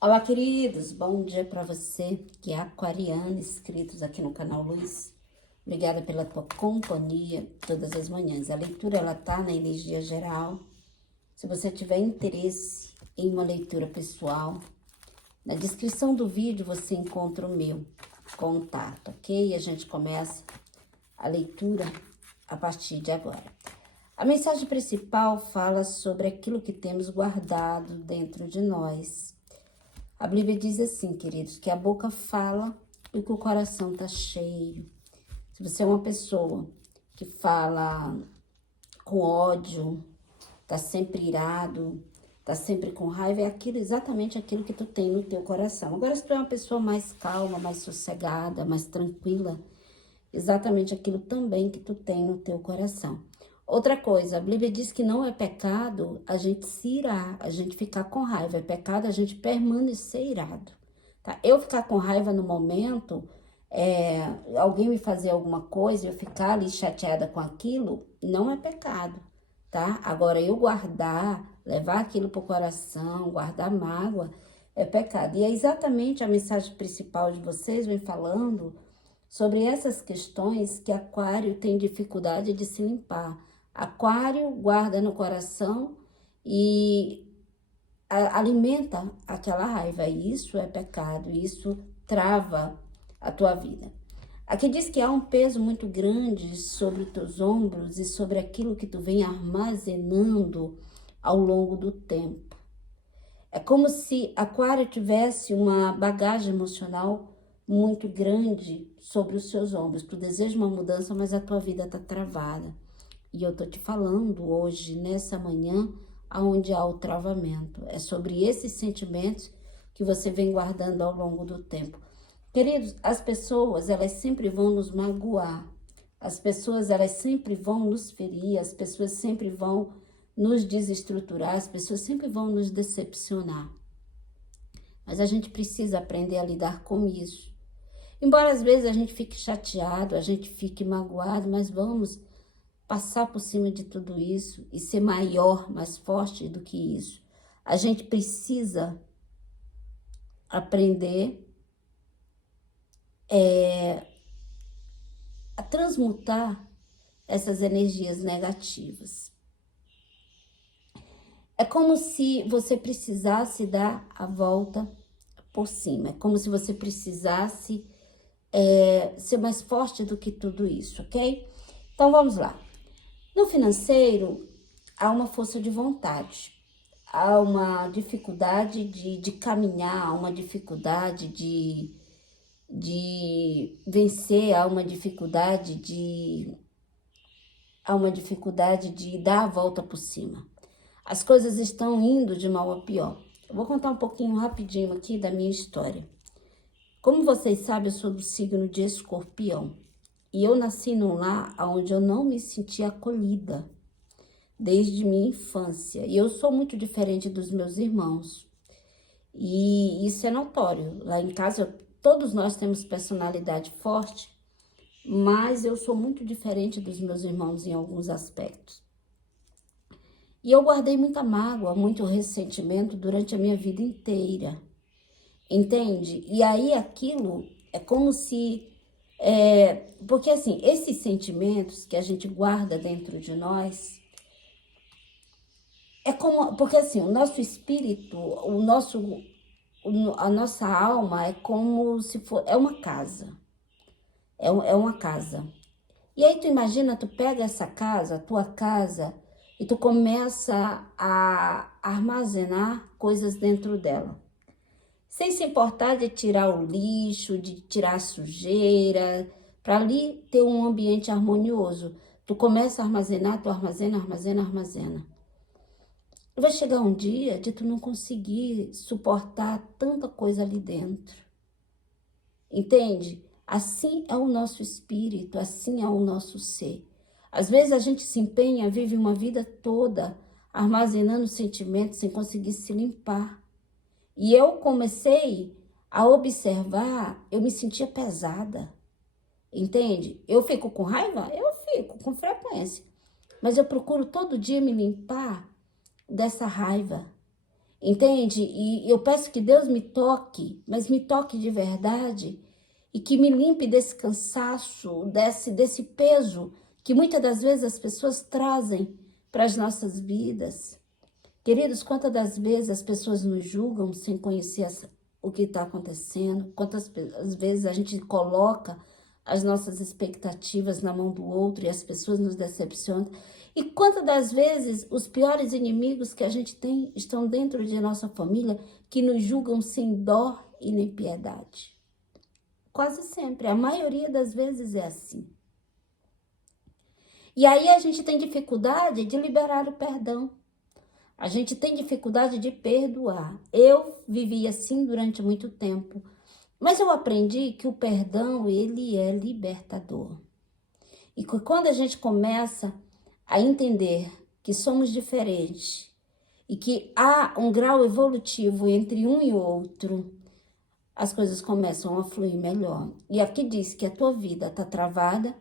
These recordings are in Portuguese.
Olá, queridos, bom dia para você que é aquariano, inscritos aqui no canal Luz. Obrigada pela tua companhia todas as manhãs. A leitura, ela tá na energia geral. Se você tiver interesse em uma leitura pessoal, na descrição do vídeo você encontra o meu contato, ok? E a gente começa a leitura a partir de agora. A mensagem principal fala sobre aquilo que temos guardado dentro de nós. A Bíblia diz assim, queridos, que a boca fala e que o coração tá cheio. Se você é uma pessoa que fala com ódio, tá sempre irado, tá sempre com raiva, é aquilo, exatamente aquilo que tu tem no teu coração. Agora, se tu é uma pessoa mais calma, mais sossegada, mais tranquila, exatamente aquilo também que tu tem no teu coração. Outra coisa, a Bíblia diz que não é pecado a gente se irar, a gente ficar com raiva. É pecado a gente permanecer irado, tá? Eu ficar com raiva no momento, alguém me fazer alguma coisa e eu ficar ali chateada com aquilo, não é pecado, tá? Agora, eu guardar, levar aquilo pro coração, guardar mágoa, é pecado. E é exatamente a mensagem principal de vocês, vem falando sobre essas questões que Aquário tem dificuldade de se limpar. Aquário guarda no coração e alimenta aquela raiva. Isso é pecado, isso trava a tua vida. Aqui diz que há um peso muito grande sobre os teus ombros e sobre aquilo que tu vem armazenando ao longo do tempo. É como se Aquário tivesse uma bagagem emocional muito grande sobre os seus ombros. Tu deseja uma mudança, mas a tua vida tá travada. E eu tô te falando hoje, nessa manhã, aonde há o travamento. É sobre esses sentimentos que você vem guardando ao longo do tempo. Queridos, as pessoas, elas sempre vão nos magoar. As pessoas, elas sempre vão nos ferir. As pessoas sempre vão nos desestruturar. As pessoas sempre vão nos decepcionar. Mas a gente precisa aprender a lidar com isso. Embora às vezes a gente fique chateado, a gente fique magoado, mas vamos passar por cima de tudo isso e ser maior, mais forte do que isso. A gente precisa aprender a transmutar essas energias negativas. É como se você precisasse dar a volta por cima. É como se você precisasse ser mais forte do que tudo isso, ok? Então vamos lá. No financeiro, há uma força de vontade, há uma dificuldade de caminhar, há uma dificuldade de vencer, há uma dificuldade de dar a volta por cima. As coisas estão indo de mal a pior. Eu vou contar um pouquinho rapidinho aqui da minha história. Como vocês sabem, eu sou do signo de Escorpião. E eu nasci num lar onde eu não me sentia acolhida desde minha infância. E eu sou muito diferente dos meus irmãos. E isso é notório. Lá em casa, todos nós temos personalidade forte, mas eu sou muito diferente dos meus irmãos em alguns aspectos. E eu guardei muita mágoa, muito ressentimento durante a minha vida inteira. Entende? E aí aquilo é como se... porque assim, esses sentimentos que a gente guarda dentro de nós, é como... Porque assim, o nosso espírito, a nossa alma é como se for... É uma casa. É uma casa. E aí tu imagina, tu pega essa casa, a tua casa, e tu começa a armazenar coisas dentro dela. Sem se importar de tirar o lixo, de tirar a sujeira, para ali ter um ambiente harmonioso. Tu começa a armazenar, tu armazena, armazena, armazena. Vai chegar um dia de tu não conseguir suportar tanta coisa ali dentro. Entende? Assim é o nosso espírito, assim é o nosso ser. Às vezes a gente se empenha, vive uma vida toda armazenando sentimentos sem conseguir se limpar. E eu comecei a observar, eu me sentia pesada, entende? Eu fico com raiva? Eu fico com frequência. Mas eu procuro todo dia me limpar dessa raiva. Entende? E eu peço que Deus me toque, mas me toque de verdade e que me limpe desse cansaço, desse peso que muitas das vezes as pessoas trazem para as nossas vidas. Queridos, quantas das vezes as pessoas nos julgam sem conhecer o que está acontecendo? Quantas vezes a gente coloca as nossas expectativas na mão do outro e as pessoas nos decepcionam? E quantas das vezes os piores inimigos que a gente tem estão dentro de nossa família que nos julgam sem dó e nem piedade? Quase sempre, a maioria das vezes é assim. E aí a gente tem dificuldade de liberar o perdão. A gente tem dificuldade de perdoar. Eu vivi assim durante muito tempo. Mas eu aprendi que o perdão, ele é libertador. E que quando a gente começa a entender que somos diferentes e que há um grau evolutivo entre um e outro, as coisas começam a fluir melhor. E aqui diz que a tua vida está travada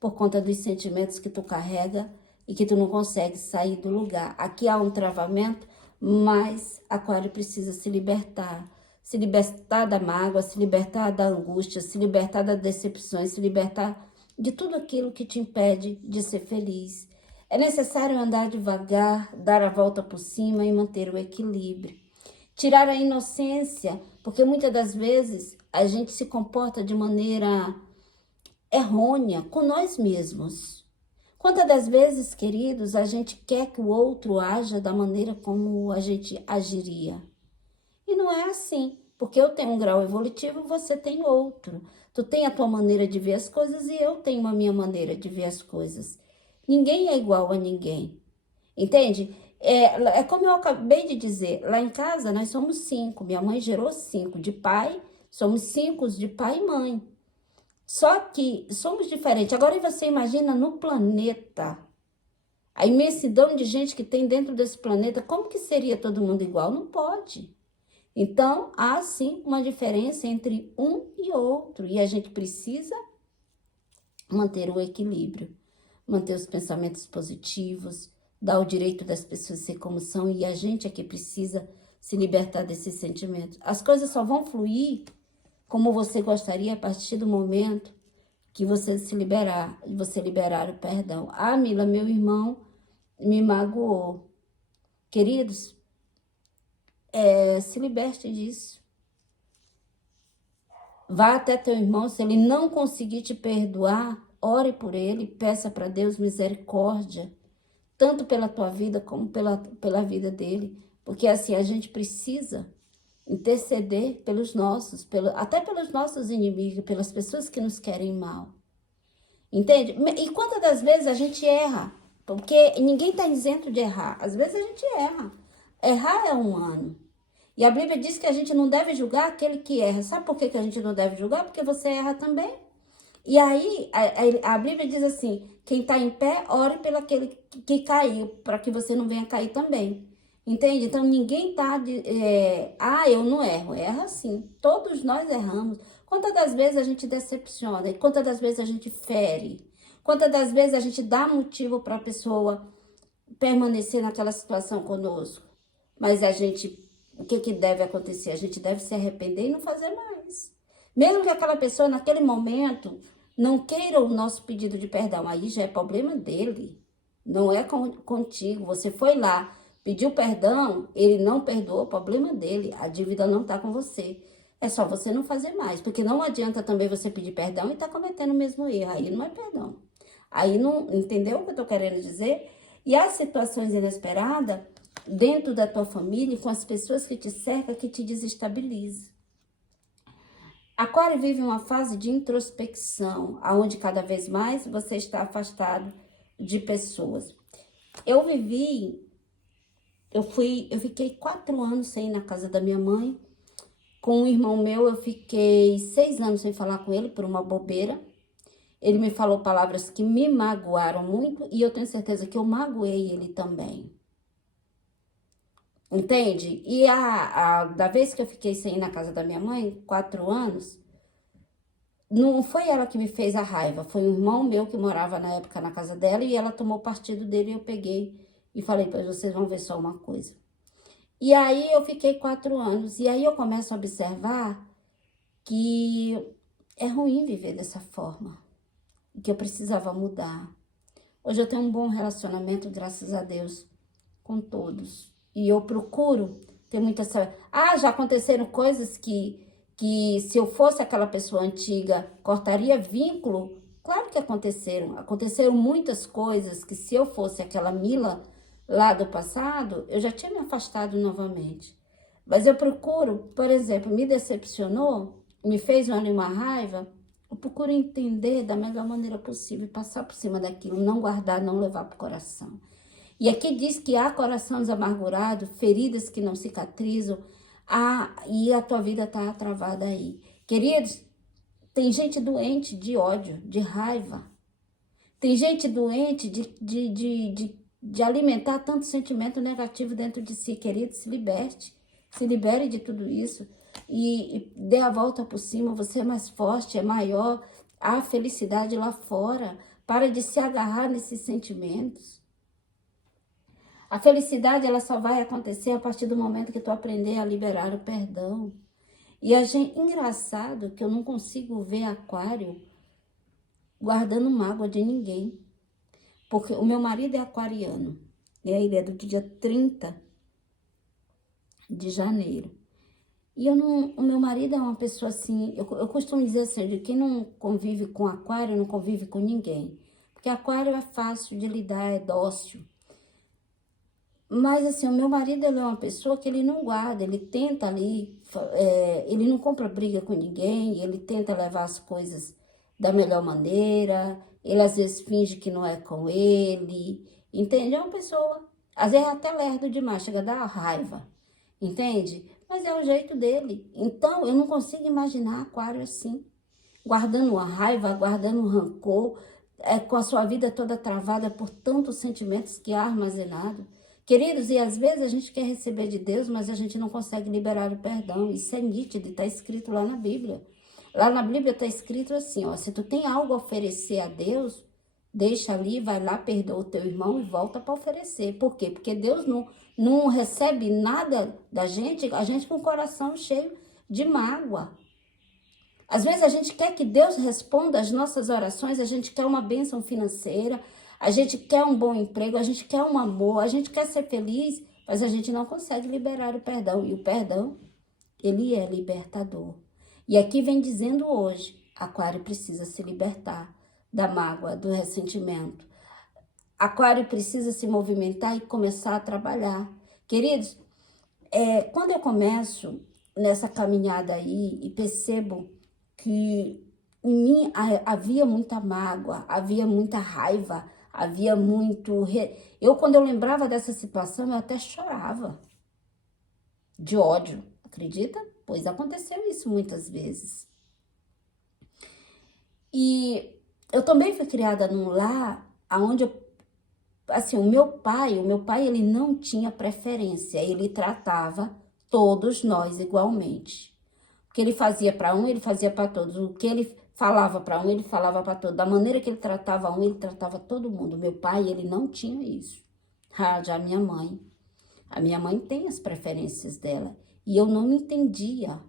por conta dos sentimentos que tu carrega e que tu não consegue sair do lugar. Aqui há um travamento, mas Aquário precisa se libertar da mágoa, se libertar da angústia, se libertar das decepções, se libertar de tudo aquilo que te impede de ser feliz. É necessário andar devagar, dar a volta por cima e manter o equilíbrio. Tirar a inocência, porque muitas das vezes a gente se comporta de maneira errônea com nós mesmos. Quantas das vezes, queridos, a gente quer que o outro haja da maneira como a gente agiria? E não é assim, porque eu tenho um grau evolutivo, você tem outro. Tu tem a tua maneira de ver as coisas e eu tenho a minha maneira de ver as coisas. Ninguém é igual a ninguém, entende? É como eu acabei de dizer, lá em casa nós somos 5, minha mãe gerou 5 de pai, somos 5 de pai e mãe. Só que somos diferentes. Agora você imagina no planeta, a imensidão de gente que tem dentro desse planeta, como que seria todo mundo igual? Não pode. Então, há sim uma diferença entre um e outro. E a gente precisa manter o equilíbrio, manter os pensamentos positivos, dar o direito das pessoas ser como são. E a gente é que precisa se libertar desses sentimentos. As coisas só vão fluir como você gostaria a partir do momento que você liberar o perdão. Ah, Mila, meu irmão me magoou. Queridos, se liberte disso. Vá até teu irmão, se ele não conseguir te perdoar, ore por ele, peça para Deus misericórdia, tanto pela tua vida como pela vida dele, porque assim a gente precisa interceder pelos nossos, até pelos nossos inimigos, pelas pessoas que nos querem mal. Entende? E quantas das vezes a gente erra? Porque ninguém está isento de errar. Às vezes a gente erra. Errar é humano. E a Bíblia diz que a gente não deve julgar aquele que erra. Sabe por que a gente não deve julgar? Porque você erra também. E aí, a Bíblia diz assim, quem está em pé, ore pelo aquele que caiu, para que você não venha cair também. Entende? Então, ninguém está eu não erro. Erra sim. Todos nós erramos. Quantas das vezes a gente decepciona? E quantas das vezes a gente fere? Quantas das vezes a gente dá motivo para a pessoa permanecer naquela situação conosco? Mas o que deve acontecer? A gente deve se arrepender e não fazer mais. Mesmo que aquela pessoa, naquele momento, não queira o nosso pedido de perdão, aí já é problema dele. Não é contigo. Você foi lá, pediu perdão, ele não perdoou, problema dele. A dívida não está com você. É só você não fazer mais. Porque não adianta também você pedir perdão e estar cometendo o mesmo erro. Aí não é perdão. Aí não, entendeu o que eu estou querendo dizer? E as situações inesperadas dentro da tua família, com as pessoas que te cercam, que te desestabilizam. Aquário vive uma fase de introspecção, onde cada vez mais você está afastado de pessoas. Eu fiquei 4 anos sem ir na casa da minha mãe. Com um irmão meu, eu fiquei 6 anos sem falar com ele por uma bobeira. Ele me falou palavras que me magoaram muito e eu tenho certeza que eu magoei ele também. Entende? E da vez que eu fiquei sem ir na casa da minha mãe, 4 anos, não foi ela que me fez a raiva, foi um irmão meu que morava na época na casa dela e ela tomou partido dele e eu peguei e falei, pois vocês vão ver só uma coisa. E aí eu fiquei 4 anos. E aí eu começo a observar que é ruim viver dessa forma. E que eu precisava mudar. Hoje eu tenho um bom relacionamento, graças a Deus, com todos. E eu procuro ter muita... já aconteceram coisas que se eu fosse aquela pessoa antiga, cortaria vínculo. Claro que aconteceram. Aconteceram muitas coisas que se eu fosse aquela Mila lá do passado, eu já tinha me afastado novamente. Mas eu procuro, por exemplo, me decepcionou, me fez uma raiva, eu procuro entender da melhor maneira possível, passar por cima daquilo, não guardar, não levar para o coração. E aqui diz que há corações amargurados, feridas que não cicatrizam, e a tua vida está travada aí. Queridos, tem gente doente de ódio, de raiva. Tem gente doente de alimentar tanto sentimento negativo dentro de si. Querido, se liberte. Se libere de tudo isso. E dê a volta por cima. Você é mais forte, é maior. Há felicidade lá fora. Para de se agarrar nesses sentimentos. A felicidade, ela só vai acontecer a partir do momento que tu aprender a liberar o perdão. E engraçado que eu não consigo ver Aquário guardando mágoa de ninguém. Porque o meu marido é aquariano, né? Ele é do dia 30 de janeiro. E o meu marido é uma pessoa assim, eu costumo dizer assim, de quem não convive com Aquário, não convive com ninguém. Porque Aquário é fácil de lidar, é dócil. Mas assim, o meu marido, ele é uma pessoa que ele não guarda, ele tenta ali, ele não compra briga com ninguém, ele tenta levar as coisas da melhor maneira, ele às vezes finge que não é com ele, entende? É uma pessoa, às vezes até lerdo demais, chega a dar raiva, entende? Mas é o jeito dele. Então, eu não consigo imaginar Aquário assim, guardando uma raiva, guardando um rancor, com a sua vida toda travada por tantos sentimentos que há armazenado. Queridos, e às vezes a gente quer receber de Deus, mas a gente não consegue liberar o perdão. Isso é nítido, está escrito lá na Bíblia. Lá na Bíblia está escrito assim, ó, se tu tem algo a oferecer a Deus, deixa ali, vai lá, perdoa o teu irmão e volta para oferecer. Por quê? Porque Deus não recebe nada da gente, a gente com o coração cheio de mágoa. Às vezes a gente quer que Deus responda às nossas orações, a gente quer uma bênção financeira, a gente quer um bom emprego, a gente quer um amor, a gente quer ser feliz, mas a gente não consegue liberar o perdão. E o perdão, ele é libertador. E aqui vem dizendo hoje, Aquário precisa se libertar da mágoa, do ressentimento. Aquário precisa se movimentar e começar a trabalhar. Queridos, quando eu começo nessa caminhada aí e percebo que em mim havia muita mágoa, havia muita raiva, havia muito... quando eu lembrava dessa situação, eu até chorava de ódio, acredita? Pois aconteceu isso muitas vezes. E eu também fui criada num lar onde assim, o meu pai, ele não tinha preferência, ele tratava todos nós igualmente. O que ele fazia para um, ele fazia para todos. O que ele falava para um, ele falava para todos. Da maneira que ele tratava um, ele tratava todo mundo. Meu pai, ele não tinha isso. Já a minha mãe tem as preferências dela. E eu não entendia.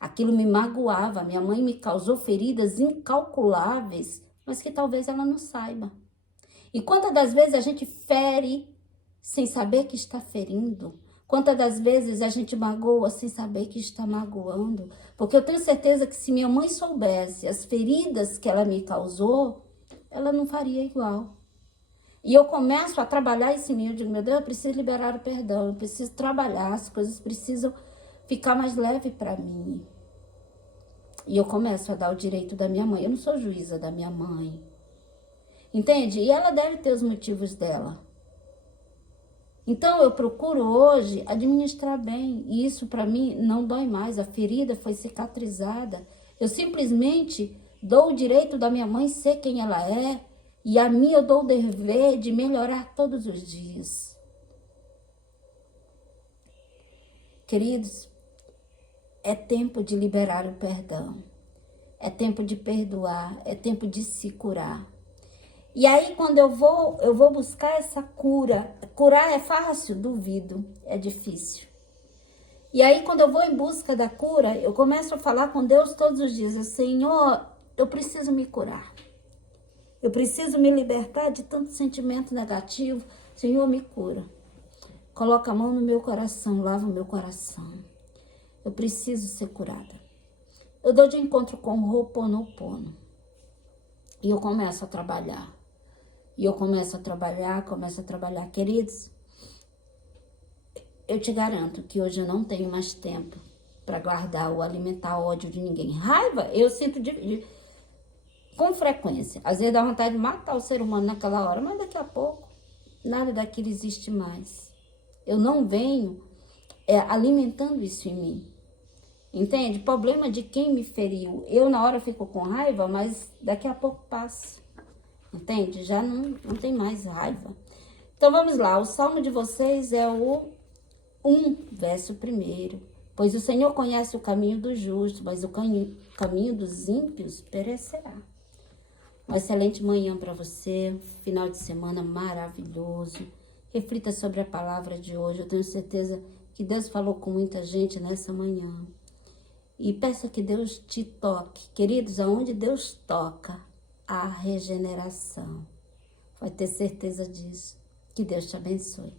Aquilo me magoava. Minha mãe me causou feridas incalculáveis, mas que talvez ela não saiba. E quantas das vezes a gente fere sem saber que está ferindo? Quantas das vezes a gente magoa sem saber que está magoando? Porque eu tenho certeza que se minha mãe soubesse as feridas que ela me causou, ela não faria igual. E eu começo a trabalhar isso em mim. Eu digo, meu Deus, eu preciso liberar o perdão, eu preciso trabalhar, as coisas precisam ficar mais leve para mim. E eu começo a dar o direito da minha mãe. Eu não sou juíza da minha mãe. Entende? E ela deve ter os motivos dela. Então, eu procuro hoje administrar bem. E isso, para mim, não dói mais. A ferida foi cicatrizada. Eu simplesmente dou o direito da minha mãe ser quem ela é. E a mim eu dou o dever de melhorar todos os dias. Queridos, é tempo de liberar o perdão. É tempo de perdoar. É tempo de se curar. E aí, quando eu vou buscar essa cura. Curar é fácil? Duvido, é difícil. E aí, quando eu vou em busca da cura, eu começo a falar com Deus todos os dias. Senhor, eu preciso me curar. Eu preciso me libertar de tanto sentimento negativo. Senhor, me cura. Coloca a mão no meu coração, lava o meu coração. Eu preciso ser curada. Eu dou de encontro com o Ho'oponopono. E eu começo a trabalhar. Começo a trabalhar. Queridos, eu te garanto que hoje eu não tenho mais tempo para guardar ou alimentar ódio de ninguém. Raiva, eu sinto com frequência. Às vezes dá vontade de matar o ser humano naquela hora, mas daqui a pouco, nada daquilo existe mais. Eu não venho alimentando isso em mim. Entende? Problema de quem me feriu. Eu na hora fico com raiva, mas daqui a pouco passa. Entende? Já não tem mais raiva. Então vamos lá, o salmo de vocês é o 1, verso 1. Pois o Senhor conhece o caminho do justo, mas o caminho dos ímpios perecerá. Uma excelente manhã para você, final de semana maravilhoso. Reflita sobre a palavra de hoje. Eu tenho certeza que Deus falou com muita gente nessa manhã. E peça que Deus te toque. Queridos, aonde Deus toca, há regeneração. Pode ter certeza disso. Que Deus te abençoe.